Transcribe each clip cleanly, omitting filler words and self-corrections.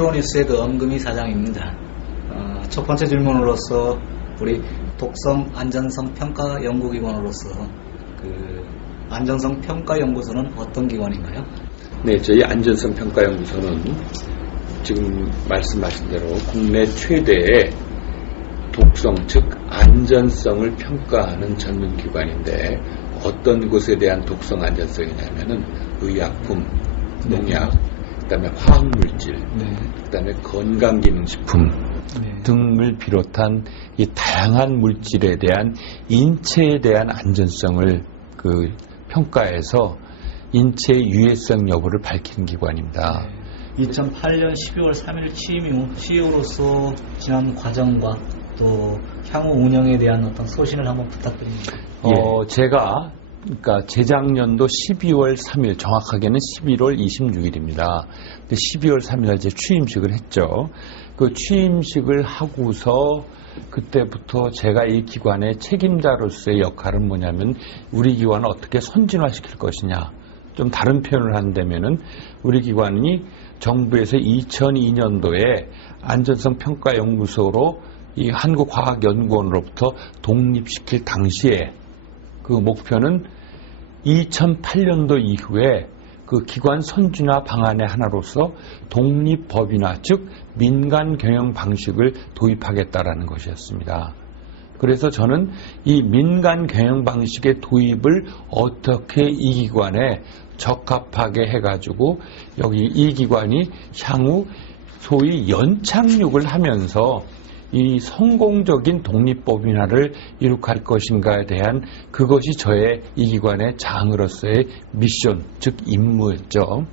시오뉴스의 그 엄금희 사장입니다. 첫 번째 질문으로서 우리 독성 안전성 평가 연구기관으로서 그 안전성 평가 연구소는 어떤 기관인가요? 네, 저희 안전성 평가 연구소는 지금 말씀하신 대로 국내 최대의 독성, 즉 안전성을 평가하는 전문기관인데 어떤 것에 대한 독성 안전성이냐면은 의약품, 농약, 그다음에 화학물질, 그다음에 건강기능식품 등을 비롯한 이 다양한 물질에 대한 인체에 대한 안전성을 그 평가해서 인체의 유해성 여부를 밝히는 기관입니다. 2008년 12월 3일 취임 이후 CEO로서 지난 과정과 또 향후 운영에 대한 어떤 소신을 한번 부탁드립니다. 제가 그러니까 재작년도 12월 3일, 정확하게는 11월 26일입니다. 12월 3일 이제 취임식을 했죠. 그 취임식을 하고서 그때부터 제가 이 기관의 책임자로서의 역할은 뭐냐면 우리 기관을 어떻게 선진화시킬 것이냐. 좀 다른 표현을 한다면은 우리 기관이 정부에서 2002년도에 안전성 평가 연구소로 이 한국과학연구원으로부터 독립시킬 당시에 그 목표는 2008년도 이후에 그 기관 선진화 방안의 하나로서 독립법인화, 즉 민간 경영 방식을 도입하겠다라는 것이었습니다. 그래서 저는 이 민간 경영 방식의 도입을 어떻게 이 기관에 적합하게 해가지고 여기 이 기관이 향후 소위 연착륙을 하면서 이 성공적인 독립법인화를 이룩할 것인가에 대한 그것이 저의 이 기관의 장으로서의 미션, 즉 임무였죠.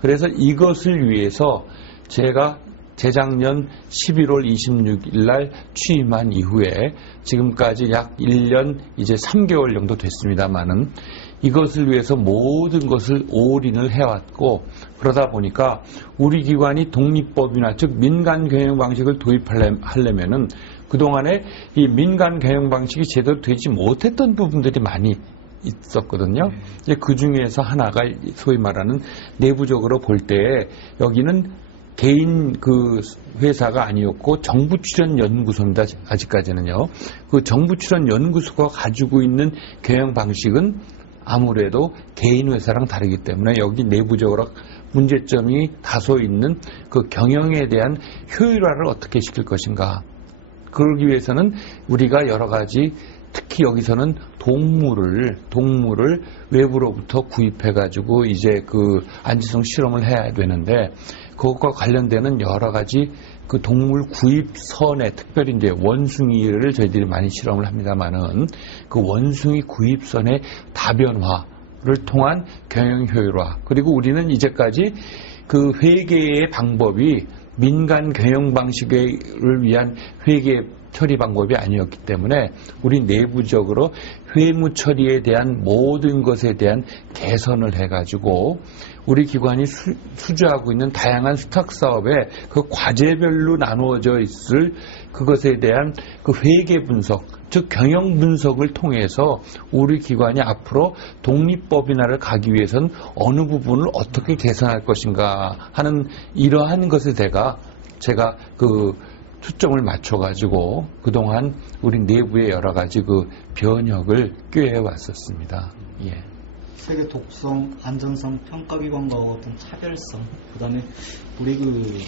그래서 이것을 위해서 제가 재작년 11월 26일 날 취임한 이후에 지금까지 약 1년 이제 3개월 정도 됐습니다만은 이것을 위해서 모든 것을 올인을 해왔고 그러다 보니까 우리 기관이 독립법이나 즉 민간 경영 방식을 도입하려면은 그동안에 이 민간 경영 방식이 제대로 되지 못했던 부분들이 많이 있었거든요. 그 중에서 하나가 소위 말하는 내부적으로 볼 때 여기는 개인 그 회사가 아니었고 정부 출연 연구소입니다. 아직까지는요. 그 정부 출연 연구소가 가지고 있는 경영 방식은 아무래도 개인 회사랑 다르기 때문에 여기 내부적으로 문제점이 다소 있는 그 경영에 대한 효율화를 어떻게 시킬 것인가. 그러기 위해서는 우리가 여러 가지 특히 여기서는 동물을 외부로부터 구입해가지고 이제 그 안전성 실험을 해야 되는데 그것과 관련되는 여러 가지 그 동물 구입선에 특별히 이제 원숭이를 저희들이 많이 실험을 합니다만은 그 원숭이 구입선의 다변화를 통한 경영 효율화 그리고 우리는 이제까지 그 회계의 방법이 민간 경영 방식을 위한 회계 처리 방법이 아니었기 때문에 우리 내부적으로 회무 처리에 대한 모든 것에 대한 개선을 해가지고 우리 기관이 수주하고 있는 다양한 수탁 사업에 그 과제별로 나누어져 있을 그것에 대한 그 회계 분석, 즉 경영 분석을 통해서 우리 기관이 앞으로 독립법인화를 가기 위해서는 어느 부분을 어떻게 개선할 것인가 하는 이러한 것에 제가 그 초점을 맞춰가지고 그동안 우리 내부의 여러 가지 그 변혁을 꾀해 왔었습니다. 예. 세계 독성 안전성 평가기관과 어떤 차별성, 그다음에 우리 그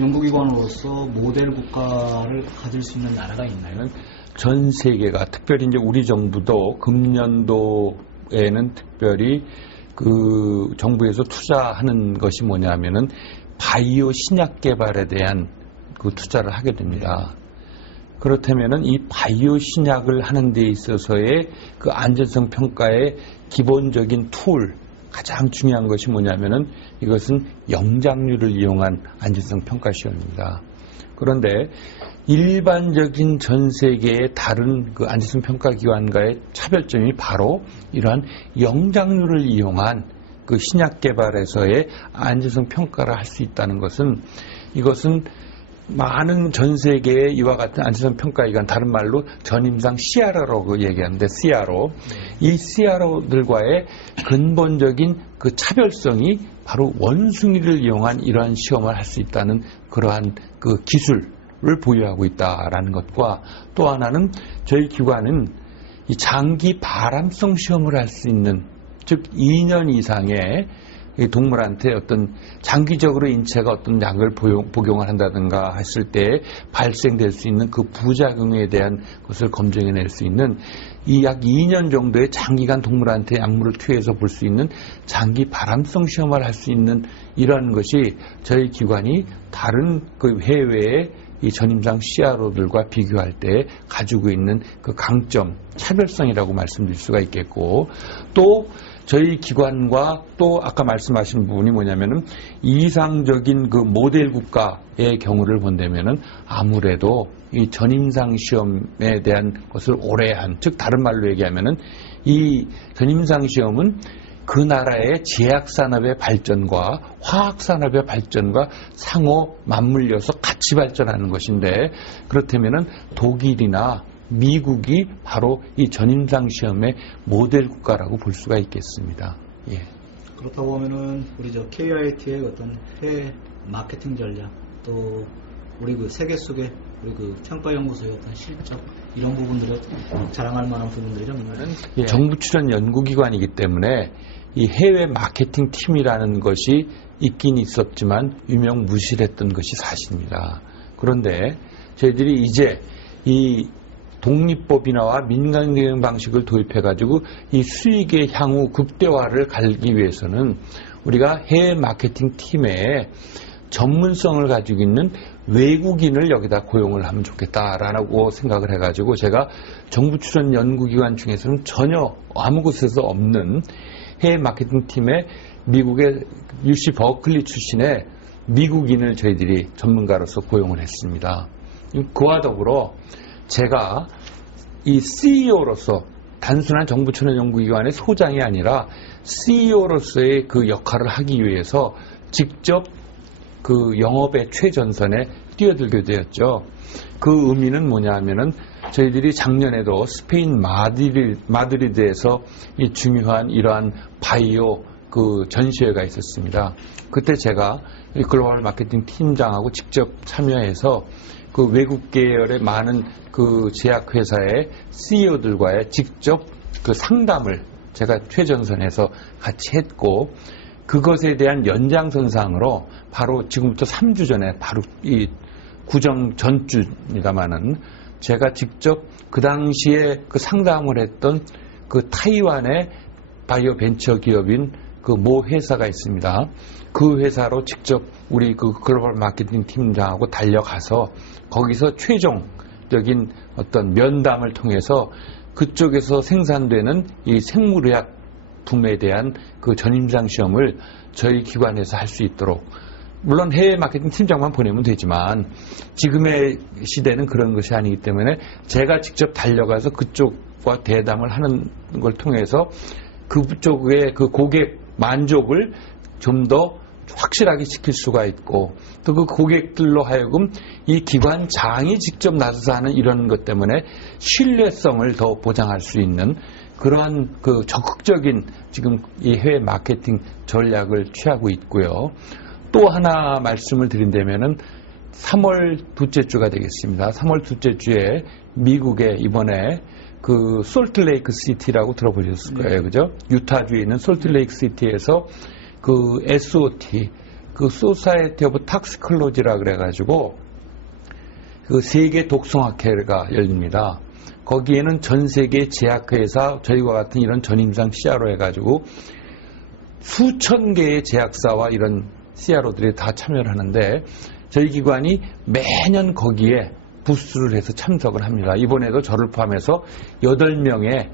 연구기관으로서 모델 국가를 가질 수 있는 나라가 있나요? 전 세계가 특별히 이제 우리 정부도 금년도에는 특별히 그 정부에서 투자하는 것이 뭐냐면은 바이오 신약 개발에 대한 그 투자를 하게 됩니다. 그렇다면은 이 바이오 신약을 하는 데 있어서의 그 안전성 평가의 기본적인 툴, 가장 중요한 것이 뭐냐면은 이것은 영장류를 이용한 안전성 평가 시험입니다. 그런데 일반적인 전 세계의 다른 그 안전성 평가 기관과의 차별점이 바로 이러한 영장류를 이용한 그 신약 개발에서의 안전성 평가를 할 수 있다는 것은 이것은 많은 전 세계의 이와 같은 안전성 평가기관, 다른 말로 전임상 CRO라고 얘기하는데 CRO, 이 CRO들과의 근본적인 그 차별성이 바로 원숭이를 이용한 이러한 시험을 할 수 있다는 그러한 그 기술을 보유하고 있다라는 것과, 또 하나는 저희 기관은 이 장기 발암성 시험을 할 수 있는, 즉 2년 이상의 이 동물한테 어떤 장기적으로 인체가 어떤 약을 복용을 한다든가 했을 때 발생될 수 있는 그 부작용에 대한 것을 검증해낼 수 있는 이 약 2년 정도의 장기간 동물한테 약물을 투여해서 볼 수 있는 장기 발암성 시험을 할 수 있는 이러한 것이 저희 기관이 다른 그 해외의 이 전임상 CRO들과 비교할 때 가지고 있는 그 강점, 차별성이라고 말씀드릴 수가 있겠고, 또 저희 기관과 또 아까 말씀하신 부분이 뭐냐면은 이상적인 그 모델 국가의 경우를 본다면은 아무래도 이 전임상 시험에 대한 것을 오래 한, 즉 다른 말로 얘기하면은 이 전임상 시험은 그 나라의 제약산업의 발전과 화학산업의 발전과 상호 맞물려서 같이 발전하는 것인데, 그렇다면은 독일이나 미국이 바로 이 전임상 시험의 모델 국가라고 볼 수가 있겠습니다. 예. 그렇다고 하면은 우리 저 KIT의 어떤 해외 마케팅 전략, 또 우리 그 세계 속에 우리 그 평가연구소의 어떤 실적, 이런 부분들을 자랑할 만한 부분들이 좀 있나요? 예. 정부 출연 연구기관이기 때문에 이 해외 마케팅 팀이라는 것이 있긴 있었지만 유명무실했던 것이 사실입니다. 그런데 저희들이 이제 이 독립법인화와 민간경영 방식을 도입해가지고 이 수익의 향후 극대화를 가기 위해서는 우리가 해외 마케팅 팀에 전문성을 가지고 있는 외국인을 여기다 고용을 하면 좋겠다라고 생각을 해가지고 제가 정부 출연 연구기관 중에서는 전혀 아무 곳에서 없는 해외 마케팅 팀에 미국의 UC 버클리 출신의 미국인을 저희들이 전문가로서 고용을 했습니다. 그와 더불어 제가 이 CEO로서 단순한 정부 출연 연구기관의 소장이 아니라 CEO로서의 그 역할을 하기 위해서 직접 그 영업의 최전선에 뛰어들게 되었죠. 그 의미는 뭐냐 하면은 저희들이 작년에도 스페인 마드리드에서 이 중요한 이러한 바이오 그 전시회가 있었습니다. 그때 제가 이 글로벌 마케팅 팀장하고 직접 참여해서 그 외국 계열의 많은 그 제약회사의 CEO들과의 직접 그 상담을 제가 최전선에서 같이 했고, 그것에 대한 연장선상으로 바로 지금부터 3주 전에 바로 이 구정 전주입니다만은 제가 직접 그 당시에 그 상담을 했던 그 타이완의 바이오 벤처 기업인 그 모 회사가 있습니다. 그 회사로 직접 우리 그 글로벌 마케팅 팀장하고 달려가서 거기서 최종적인 어떤 면담을 통해서 그쪽에서 생산되는 이 생물의학 품에 대한 그 전임상 시험을 저희 기관에서 할 수 있도록, 물론 해외 마케팅 팀장만 보내면 되지만 지금의 시대는 그런 것이 아니기 때문에 제가 직접 달려가서 그쪽과 대담을 하는 걸 통해서 그쪽의 그 고객 만족을 좀 더 확실하게 시킬 수가 있고, 또 그 고객들로 하여금 이 기관장이 직접 나서서 하는 이런 것 때문에 신뢰성을 더 보장할 수 있는 그러한 그 적극적인 지금 이 해외 마케팅 전략을 취하고 있고요. 또 하나 말씀을 드린다면은 3월 둘째 주가 되겠습니다. 3월 둘째 주에 미국에 이번에 그 솔트레이크 시티라고 들어보셨을 거예요. 그죠? 유타주에 있는 솔트레이크 시티에서 그 SOT, 그 소사이티 오브 탁스클로지라 그래가지고 그 세계 독성학회가 열립니다. 거기에는 전 세계 제약회사, 저희와 같은 이런 전임상 CRO 해가지고 수천 개의 제약사와 이런 CRO들이 다 참여를 하는데 저희 기관이 매년 거기에 부스를 해서 참석을 합니다. 이번에도 저를 포함해서 8명의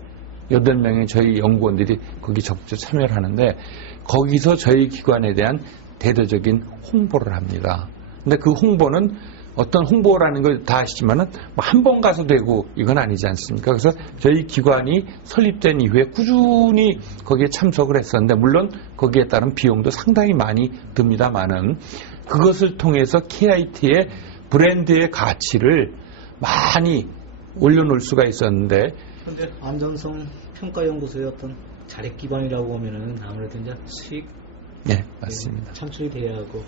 저희 연구원들이 거기 적극 참여를 하는데 거기서 저희 기관에 대한 대대적인 홍보를 합니다. 근데 그 홍보는 어떤 홍보라는 걸 다 아시지만은 한 번 가서 되고 이건 아니지 않습니까? 그래서 저희 기관이 설립된 이후에 꾸준히 거기에 참석을 했었는데, 물론 거기에 따른 비용도 상당히 많이 듭니다만은 그것을 통해서 KIT의 브랜드의 가치를 많이 올려놓을 수가 있었는데, 그런데 안전성 평가연구소의 어떤 자립 기반이라고 하면은 아무래도 이제 수익 네, 맞습니다. 창출이 돼야 하고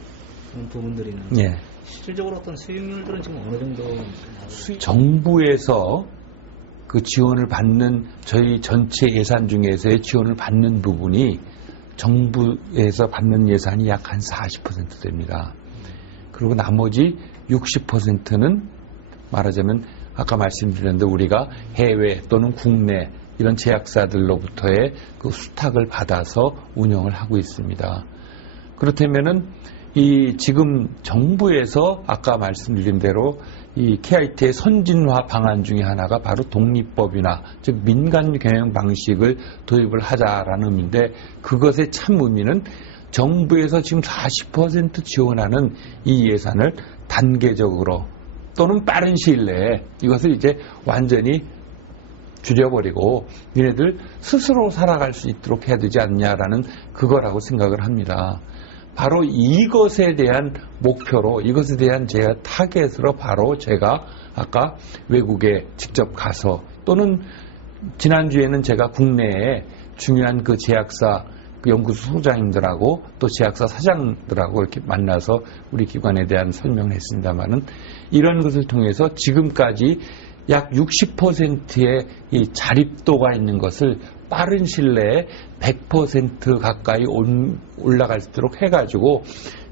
그런 부분들이는 예. 실질적으로 어떤 수익률들은 지금 어느 정도 나오고 정부에서 그 지원을 받는 저희 전체 예산 중에서의 지원을 받는 부분이 정부에서 받는 예산이 약 한 40% 됩니다. 그리고 나머지 60%는 말하자면 아까 말씀드렸는데 우리가 해외 또는 국내 이런 제약사들로부터의 그 수탁을 받아서 운영을 하고 있습니다. 그렇다면은 이 지금 정부에서 아까 말씀드린 대로 이 KIT의 선진화 방안 중에 하나가 바로 독립법이나 즉 민간 경영 방식을 도입을 하자라는 의미인데 그것의 참 의미는 정부에서 지금 40% 지원하는 이 예산을 단계적으로 또는 빠른 시일 내에 이것을 이제 완전히 줄여버리고 니네들 스스로 살아갈 수 있도록 해야 되지 않냐라는 그거라고 생각을 합니다. 바로 이것에 대한 목표로 이것에 대한 제가 타겟으로 바로 제가 아까 외국에 직접 가서 또는 지난주에는 제가 국내에 중요한 그 제약사 그 연구소 소장님들하고 또 제약사 사장들하고 이렇게 만나서 우리 기관에 대한 설명을 했습니다만은 이런 것을 통해서 지금까지 약 60%의 이 자립도가 있는 것을 빠른 시일 내에 100% 가까이 올라갈 수 있도록 해가지고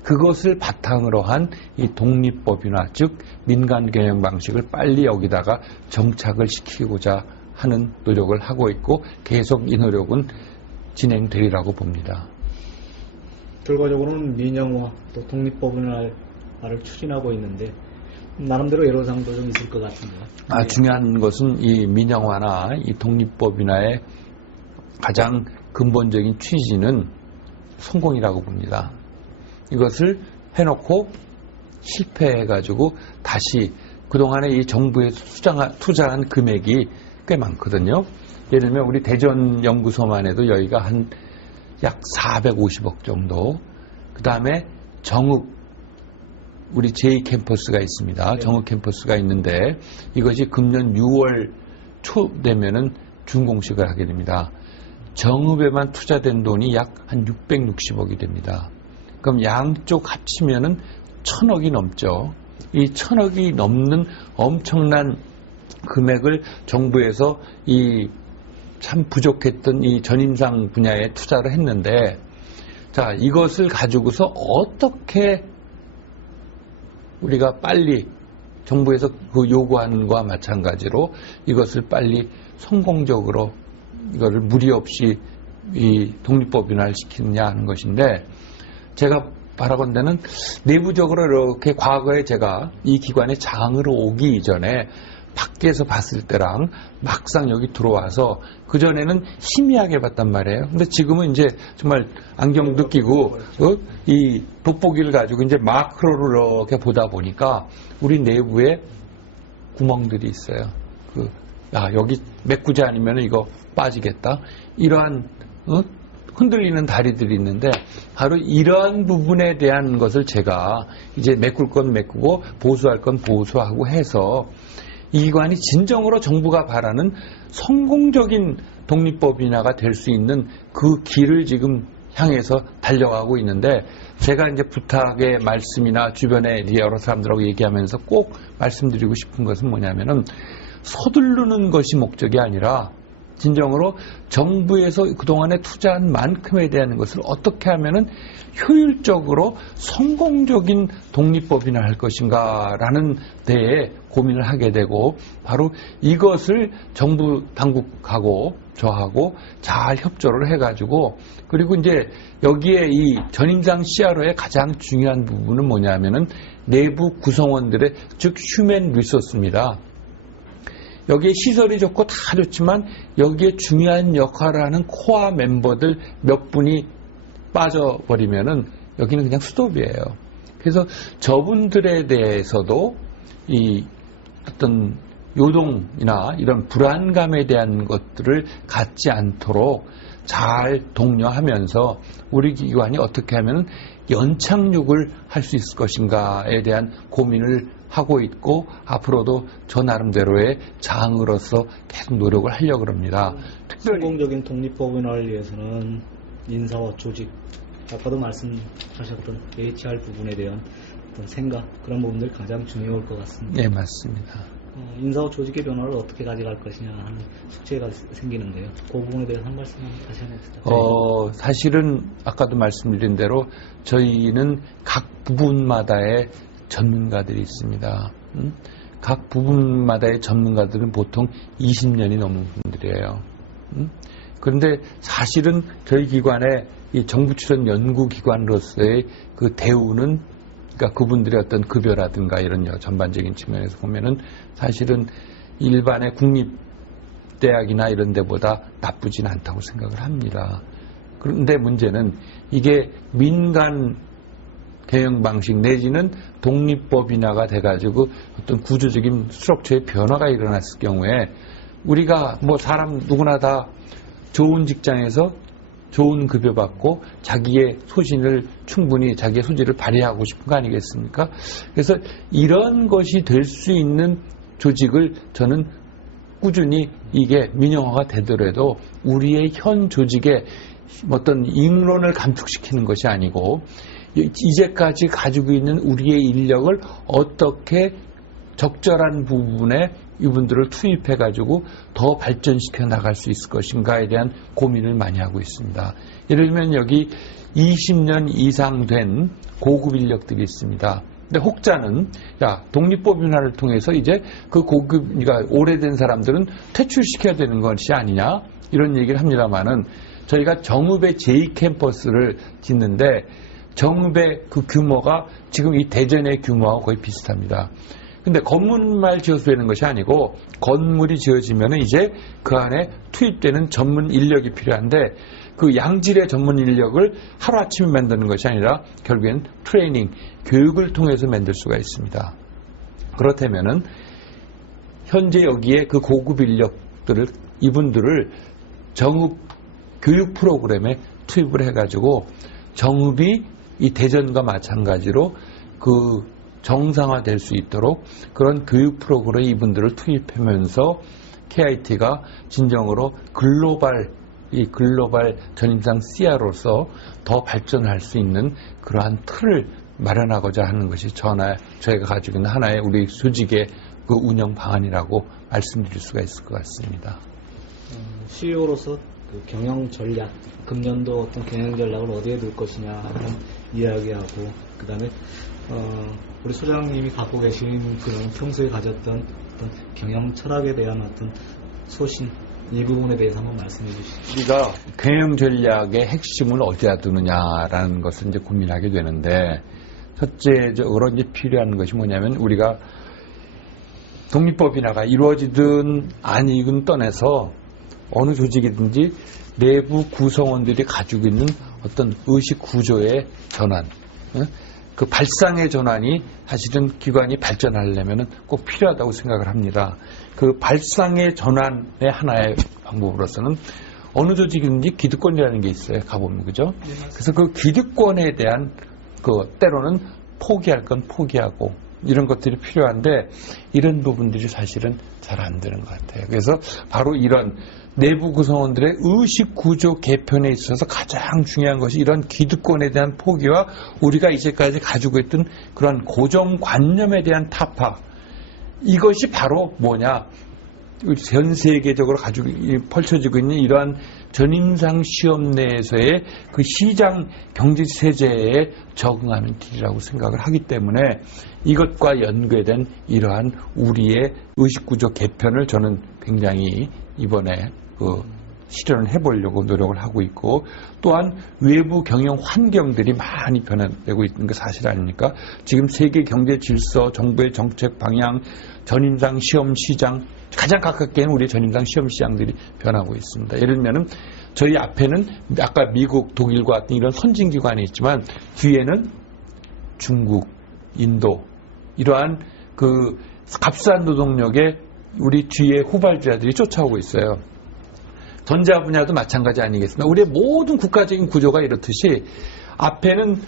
그것을 바탕으로 한 이 독립법이나 즉 민간 경영 방식을 빨리 여기다가 정착을 시키고자 하는 노력을 하고 있고 계속 이 노력은 진행되리라고 봅니다. 결과적으로는 민영화 또 독립법을 추진하고 있는데 나름대로 애로사항도 좀 있을 것 같은데요. 중요한 것은 이 민영화나 이 독립법이나의 가장 근본적인 취지는 성공이라고 봅니다. 이것을 해놓고 실패해가지고 다시 그동안에 이 정부에서 투자한 금액이 꽤 많거든요. 예를 들면 우리 대전 연구소만 해도 여기가 한 약 450억 정도. 그 다음에 정읍 우리 제2캠퍼스가 있습니다. 네. 정읍 캠퍼스가 있는데 이것이 금년 6월 초 되면은 준공식을 하게 됩니다. 정읍에만 투자된 돈이 약 한 660억이 됩니다. 그럼 양쪽 합치면은 1000억이 넘죠. 이 1000억이 넘는 엄청난 금액을 정부에서 이 참 부족했던 이 전임상 분야에 투자를 했는데 자, 이것을 가지고서 어떻게 우리가 빨리 정부에서 그 요구하는 것과 마찬가지로 이것을 빨리 성공적으로 이거를 무리 없이 이 독립법인화를 시키느냐 하는 것인데 제가 바라본데는 내부적으로 이렇게 과거에 제가 이 기관에 장으로 오기 이전에 밖에서 봤을 때랑 막상 여기 들어와서 그전에는 희미하게 봤단 말이에요. 근데 지금은 이제 정말 안경도 끼고 이 돋보기를 가지고 이제 마크로를 이렇게 보다 보니까 우리 내부에 구멍들이 있어요. 여기 메꾸지 않으면 이거 빠지겠다. 이러한 흔들리는 다리들이 있는데 바로 이러한 부분에 대한 것을 제가 이제 메꿀 건 메꾸고 보수할 건 보수하고 해서 이 기관이 진정으로 정부가 바라는 성공적인 독립법인화가 될 수 있는 그 길을 지금 향해서 달려가고 있는데 제가 이제 부탁의 말씀이나 주변에 여러 사람들하고 얘기하면서 꼭 말씀드리고 싶은 것은 뭐냐면은 서두르는 것이 목적이 아니라 진정으로 정부에서 그동안에 투자한 만큼에 대한 것을 어떻게 하면은 효율적으로 성공적인 독립법인을 할 것인가라는 데에 고민을 하게 되고 바로 이것을 정부 당국하고 저하고 잘 협조를 해가지고 그리고 이제 여기에 이 전임상 CRO의 가장 중요한 부분은 뭐냐면은 내부 구성원들의 즉 휴먼 리소스입니다. 여기에 시설이 좋고 다 좋지만 여기에 중요한 역할을 하는 코어 멤버들 몇 분이 빠져버리면은 여기는 그냥 스톱이에요. 그래서 저분들에 대해서도 이 어떤 요동이나 이런 불안감에 대한 것들을 갖지 않도록 잘 독려하면서 우리 기관이 어떻게 하면 연착륙을 할 수 있을 것인가에 대한 고민을 하고 있고 앞으로도 저 나름대로의 장으로서 계속 노력을 하려고 합니다. 성공적인 독립법인화를 위해서는 인사와 조직 아까도 말씀하셨던 HR 부분에 대한 어떤 생각, 그런 부분들이 가장 중요할 것 같습니다. 네, 맞습니다. 인사와 조직의 변화를 어떻게 가져갈 것이냐 하는 숙제가 생기는데요. 그 부분에 대해서 한 말씀 다시 한번 부탁드립니다. 사실은 아까도 말씀드린 대로 저희는 각 부분마다의 전문가들이 있습니다. 각 부분마다의 전문가들은 보통 20년이 넘은 분들이에요. 그런데 사실은 저희 기관의 이 정부 출연 연구기관으로서의 그 대우는, 그러니까 그분들의 어떤 급여라든가 이런 전반적인 측면에서 보면은 사실은 일반의 국립대학이나 이런 데보다 나쁘진 않다고 생각을 합니다. 그런데 문제는 이게 민간 경영 방식 내지는 독립법인화가 돼가지고 어떤 구조적인 스트럭처의 변화가 일어났을 경우에 우리가 뭐 사람 누구나 다 좋은 직장에서 좋은 급여 받고 자기의 소신을 충분히 자기의 소질을 발휘하고 싶은 거 아니겠습니까? 그래서 이런 것이 될 수 있는 조직을 저는 꾸준히 이게 민영화가 되더라도 우리의 현 조직의 어떤 인론을 감축시키는 것이 아니고 이제까지 가지고 있는 우리의 인력을 어떻게 적절한 부분에 이분들을 투입해가지고 더 발전시켜 나갈 수 있을 것인가에 대한 고민을 많이 하고 있습니다. 예를 들면 여기 20년 이상 된 고급 인력들이 있습니다. 근데 혹자는 독립법인화를 통해서 이제 그 고급, 그러니까 오래된 사람들은 퇴출시켜야 되는 것이 아니냐 이런 얘기를 합니다만은 저희가 정읍의 제2캠퍼스를 짓는데 정읍의 그 규모가 지금 이 대전의 규모와 거의 비슷합니다. 근데 건물만 지어서 되는 것이 아니고 건물이 지어지면 이제 그 안에 투입되는 전문 인력이 필요한데 그 양질의 전문 인력을 하루아침에 만드는 것이 아니라 결국엔 트레이닝, 교육을 통해서 만들 수가 있습니다. 그렇다면은 현재 여기에 그 고급 인력들을, 이분들을 정읍 교육 프로그램에 투입을 해가지고 정읍이 이 대전과 마찬가지로 그 정상화될 수 있도록 그런 교육 프로그램에 이분들을 투입하면서 KIT가 진정으로 글로벌 전임상 CR로서 더 발전할 수 있는 그러한 틀을 마련하고자 하는 것이 저희가 가지고 있는 하나의 우리 조직의 그 운영 방안이라고 말씀드릴 수가 있을 것 같습니다. CEO로서 그 경영 전략, 금년도 어떤 경영 전략을 어디에 둘 것이냐 하는 이야기하고, 그 다음에 우리 소장님이 갖고 계신 그런 평소에 가졌던 어떤 경영 철학에 대한 어떤 소신, 이 부분에 대해서 한번 말씀해 주시죠. 우리가 경영 전략의 핵심을 어디다 두느냐라는 것을 이제 고민하게 되는데, 첫째적으로 이제 필요한 것이 뭐냐면 우리가 독립법인화가 이루어지든 아니든 떠나서 어느 조직이든지 내부 구성원들이 가지고 있는 어떤 의식 구조의 전환, 그 발상의 전환이 사실은 기관이 발전하려면 꼭 필요하다고 생각을 합니다. 그 발상의 전환의 하나의 방법으로서는 어느 조직이든지 기득권이라는 게 있어요. 가보면, 그죠? 그래서 그 기득권에 대한 때로는 포기할 건 포기하고 이런 것들이 필요한데 이런 부분들이 사실은 잘 안 되는 것 같아요. 그래서 바로 이런 내부 구성원들의 의식 구조 개편에 있어서 가장 중요한 것이 이런 기득권에 대한 포기와 우리가 이제까지 가지고 있던 그런 고정관념에 대한 타파, 이것이 바로 뭐냐, 전 세계적으로 가지고 펼쳐지고 있는 이러한 전임상 시험 내에서의 그 시장 경제체제에 적응하는 길이라고 생각을 하기 때문에 이것과 연계된 이러한 우리의 의식구조 개편을 저는 굉장히 이번에 실현을 해보려고 노력을 하고 있고, 또한 외부 경영 환경들이 많이 변화되고 있는 게 사실 아닙니까? 지금 세계 경제 질서, 정부의 정책 방향, 전임상 시험 시장, 가장 가깝게는 우리 전임상 시험 시장들이 변하고 있습니다. 예를 들면은 저희 앞에는 아까 미국, 독일과 같은 이런 선진기관이 있지만 뒤에는 중국, 인도, 이러한 그 값싼 노동력에 우리 뒤에 후발주자들이 쫓아오고 있어요. 전자 분야도 마찬가지 아니겠습니까? 우리의 모든 국가적인 구조가 이렇듯이 앞에는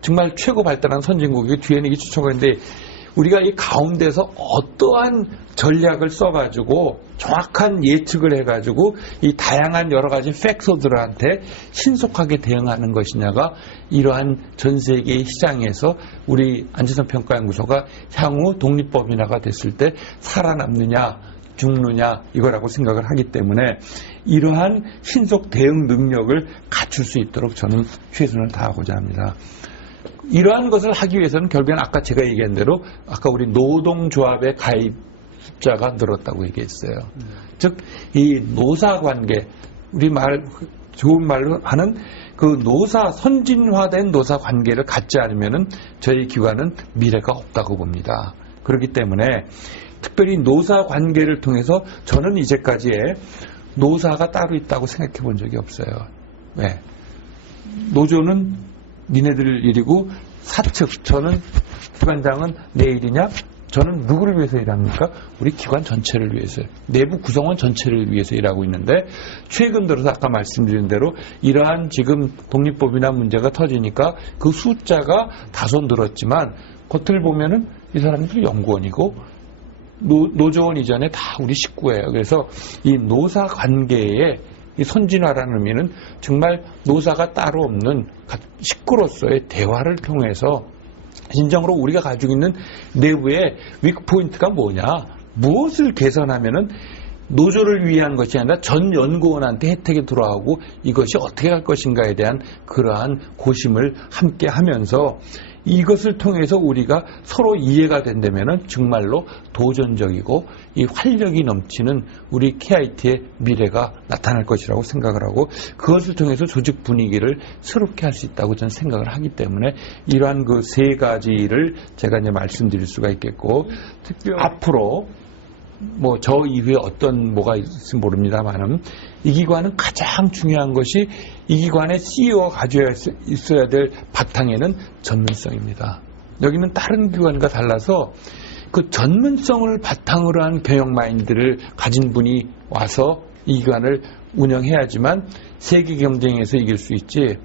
정말 최고 발달한 선진국이고 뒤에는 이게 쫓아오는데 우리가 이 가운데서 어떠한 전략을 써가지고 정확한 예측을 해가지고 이 다양한 여러 가지 팩터들한테 신속하게 대응하는 것이냐가 이러한 전 세계의 시장에서 우리 안전성평가연구소가 향후 독립법인화가 됐을 때 살아남느냐 죽느냐 이거라고 생각을 하기 때문에 이러한 신속 대응 능력을 갖출 수 있도록 저는 최선을 다하고자 합니다. 이러한 것을 하기 위해서는 결국엔 아까 제가 얘기한 대로 아까 우리 노동조합의 가입 숫자가 늘었다고 얘기했어요. 즉, 이 노사관계, 우리 좋은 말로 하는 그 선진화된 노사관계를 갖지 않으면은 저희 기관은 미래가 없다고 봅니다. 그렇기 때문에 특별히 노사관계를 통해서 저는 이제까지의 노사가 따로 있다고 생각해 본 적이 없어요. 왜? 노조는 니네들 일이고 사측, 저는 기관장은 내 일이냐? 저는 누구를 위해서 일합니까? 우리 기관 전체를 위해서요. 내부 구성원 전체를 위해서 일하고 있는데 최근 들어서 아까 말씀드린 대로 이러한 지금 독립법이나 문제가 터지니까 그 숫자가 다소 늘었지만 겉을 보면은 이 사람들이 연구원이고 노조원 이전에 다 우리 식구예요. 그래서 이 노사 관계의 이 선진화라는 의미는 정말 노사가 따로 없는 식구로서의 대화를 통해서 진정으로 우리가 가지고 있는 내부의 위크포인트가 뭐냐, 무엇을 개선하면은 노조를 위한 것이 아니라 전 연구원한테 혜택이 들어가고 이것이 어떻게 할 것인가에 대한 그러한 고심을 함께 하면서 이것을 통해서 우리가 서로 이해가 된다면은 정말로 도전적이고 이 활력이 넘치는 우리 KIT의 미래가 나타날 것이라고 생각을 하고 그것을 통해서 조직 분위기를 새롭게 할 수 있다고 저는 생각을 하기 때문에 이러한 그 세 가지를 제가 이제 말씀드릴 수가 있겠고 특별히 앞으로 뭐 저 이후에 뭐가 있을지 모릅니다만은 이 기관은 가장 중요한 것이 이 기관의 CEO가 가져야 있어야 될 바탕에는 전문성입니다. 여기는 다른 기관과 달라서 그 전문성을 바탕으로 한 경영 마인드를 가진 분이 와서 이 기관을 운영해야지만 세계 경쟁에서 이길 수 있지.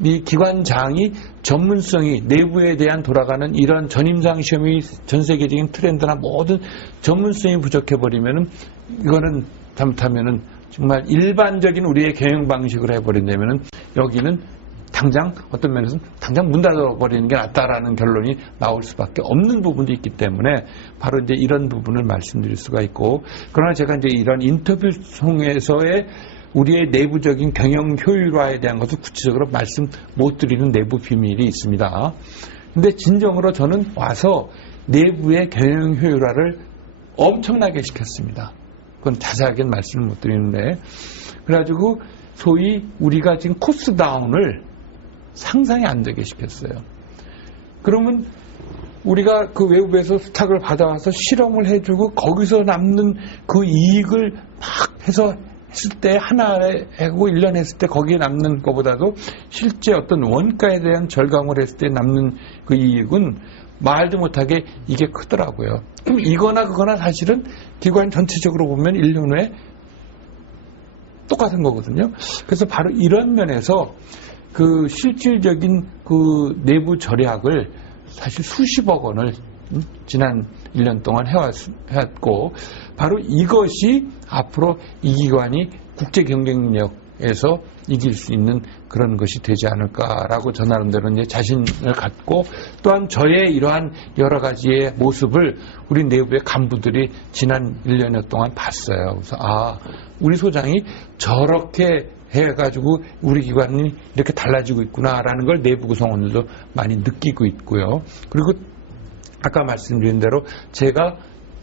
이 기관장이 전문성이 내부에 대한 돌아가는 이런 전임상 시험이 전 세계적인 트렌드나 모든 전문성이 부족해버리면은 이거는 잘못하면은 정말 일반적인 우리의 경영 방식을 해버린다면은 여기는 당장 어떤 면에서는 당장 문 닫아버리는 게 낫다라는 결론이 나올 수밖에 없는 부분도 있기 때문에 바로 이제 이런 부분을 말씀드릴 수가 있고 그러나 제가 이제 이런 인터뷰 통해서의 우리의 내부적인 경영 효율화에 대한 것을 구체적으로 말씀 못 드리는 내부 비밀이 있습니다. 근데 진정으로 저는 와서 내부의 경영 효율화를 엄청나게 시켰습니다. 그건 자세하게는 말씀을 못 드리는데 그래가지고 소위 우리가 지금 코스트 다운을 상상이 안 되게 시켰어요. 그러면 우리가 그 외부에서 스탁을 받아와서 실험을 해주고 거기서 남는 그 이익을 막 해서 했을 때 하나에 하고 1년 했을 때 거기에 남는 것보다도 실제 어떤 원가에 대한 절감을 했을 때 남는 그 이익은 말도 못하게 이게 크더라고요. 그럼 이거나 그거나 사실은 기관 전체적으로 보면 1년 후에 똑같은 거거든요. 그래서 바로 이런 면에서 그 실질적인 그 내부 절약을 사실 수십억 원을 지난 1년 동안 해왔고 바로 이것이 앞으로 이 기관이 국제 경쟁력에서 이길 수 있는 그런 것이 되지 않을까라고 저 나름대로 이제 자신을 갖고 또한 저의 이러한 여러 가지의 모습을 우리 내부의 간부들이 지난 1년여 동안 봤어요. 그래서 우리 소장이 저렇게 해가지고 우리 기관이 이렇게 달라지고 있구나라는 걸 내부 구성원들도 많이 느끼고 있고요. 그리고 아까 말씀드린 대로 제가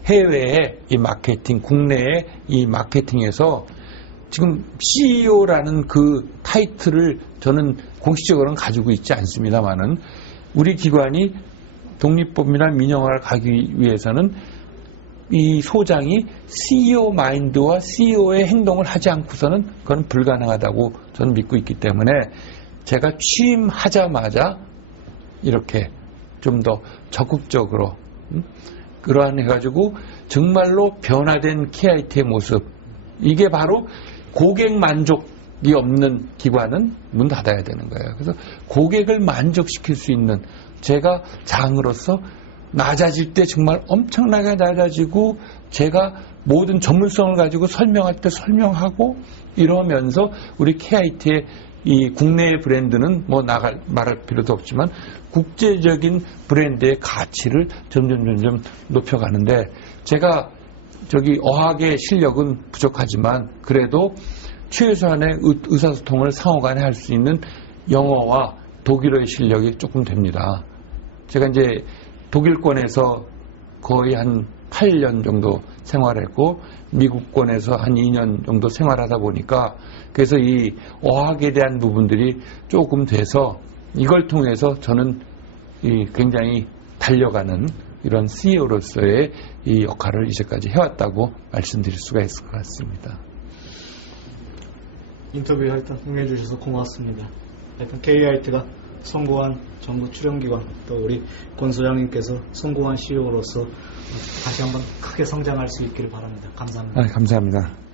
해외의 이 마케팅, 국내의 이 마케팅에서 지금 CEO라는 그 타이틀을 저는 공식적으로는 가지고 있지 않습니다만은 우리 기관이 독립법이나 민영화를 가기 위해서는 이 소장이 CEO 마인드와 CEO의 행동을 하지 않고서는 그건 불가능하다고 저는 믿고 있기 때문에 제가 취임하자마자 이렇게 좀 더 적극적으로 그러한 해가지고 정말로 변화된 KIT의 모습 이게 바로 고객 만족이 없는 기관은 문 닫아야 되는 거예요. 그래서 고객을 만족시킬 수 있는 제가 장으로서 낮아질 때 정말 엄청나게 낮아지고 제가 모든 전문성을 가지고 설명할 때 설명하고 이러면서 우리 KIT의 이 국내의 브랜드는 뭐 말할 필요도 없지만 국제적인 브랜드의 가치를 점점 높여가는데 제가 저기 어학의 실력은 부족하지만 그래도 최소한의 의사소통을 상호간에 할 수 있는 영어와 독일어의 실력이 조금 됩니다. 제가 이제 독일권에서 거의 한 8년 정도 생활했고 미국권에서 한 2년 정도 생활하다 보니까 그래서 이 어학에 대한 부분들이 조금 돼서 이걸 통해서 저는 이 굉장히 달려가는 이런 CEO로서의 이 역할을 이제까지 해왔다고 말씀드릴 수가 있을 것 같습니다. 인터뷰에 하여튼 응해주셔서 고맙습니다. 하여튼 KIT가 성공한 정부 출연기관 또 우리 권 소장님께서 성공한 CEO로서 다시 한번 크게 성장할 수 있기를 바랍니다. 감사합니다. 감사합니다.